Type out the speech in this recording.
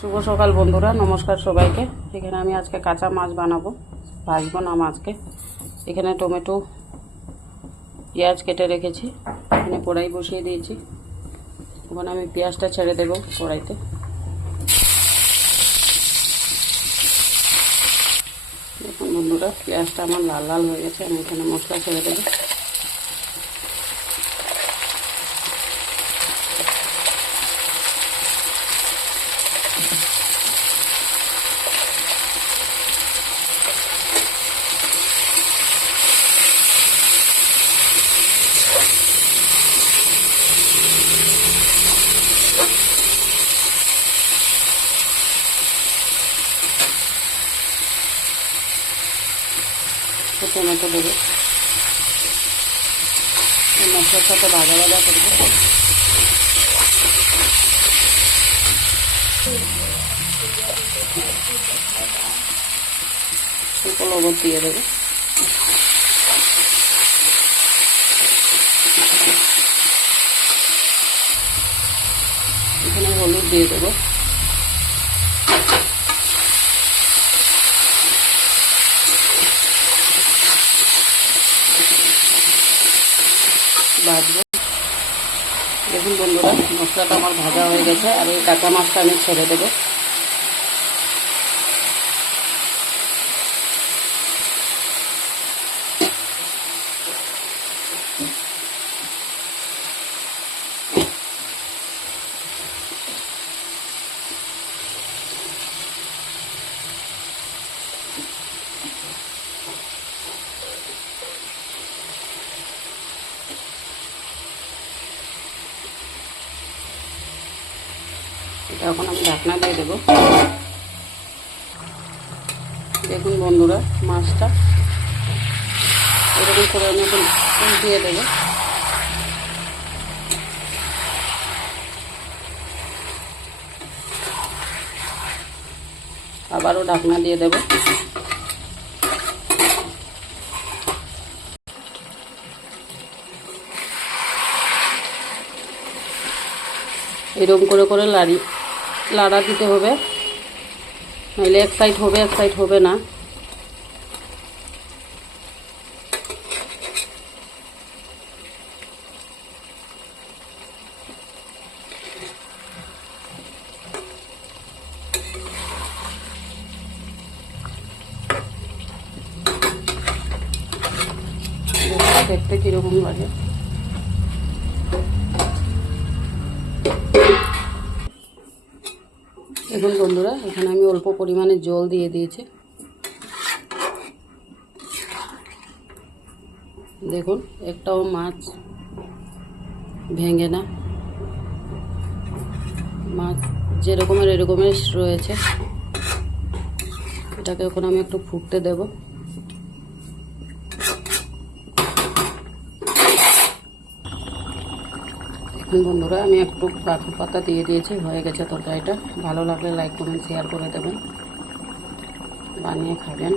শুভ সকাল বন্ধুরা, নমস্কার সবাইকে। এখানে আমি আজকে কাঁচা মাছ বানাবো, ভাজবো না মাছকে। এখানে টমেটো পেঁয়াজ কেটে রেখেছি, এখানে কড়াই বসিয়ে দিয়েছি। ওখানে আমি পেঁয়াজটা ছেড়ে দেবো কড়াইতে। দেখুন বন্ধুরা, পেঁয়াজটা আমার লাল লাল হয়ে গেছে। আমি এখানে মশলা ছেড়ে দেবো। টমেটো দেবো, মশলার সাথে ভাজা ভাজা করবো। অল্প লবণ দিয়ে দেবো। এখানে হলুদ দিয়ে দেবো। ভাজবো। দেখুন বন্ধুরা, মশলাটা আমার ভাজা হয়ে গেছে। আর এই কাঁচা মাছটা আমি ছেড়ে দেবো। এটা এখন আমি ঢাকনা দিয়ে দেবো। দেখুন বন্ধুরা, মাছটা এরকম করে আমি এখন দিয়ে দেবো। আবারও ঢাকনা দিয়ে দেবো। এরকম করে করে লাড়া দিতে হবে, নাহলে এক সাইড হবে এক সাইড হবে না। দেখতে কীরকম লাগে। দেখুন বন্ধুরা, এখানে আমি অল্প পরিমাণে জল দিয়ে দিয়েছি। দেখুন, একটাও মাছ ভেঙে না। মাছ যেরকমের এরকমের রয়েছে। এটাকে এখন আমি একটু ফুটতে দেব। দেখুন বন্ধুরা, আমি একটু কাঠি পাতা দিয়ে দিয়েছি, হয়ে গেছে তরকারিটা। ভালো লাগলে লাইক কমেন্ট শেয়ার করে দেবেন, বানিয়ে খাবেন।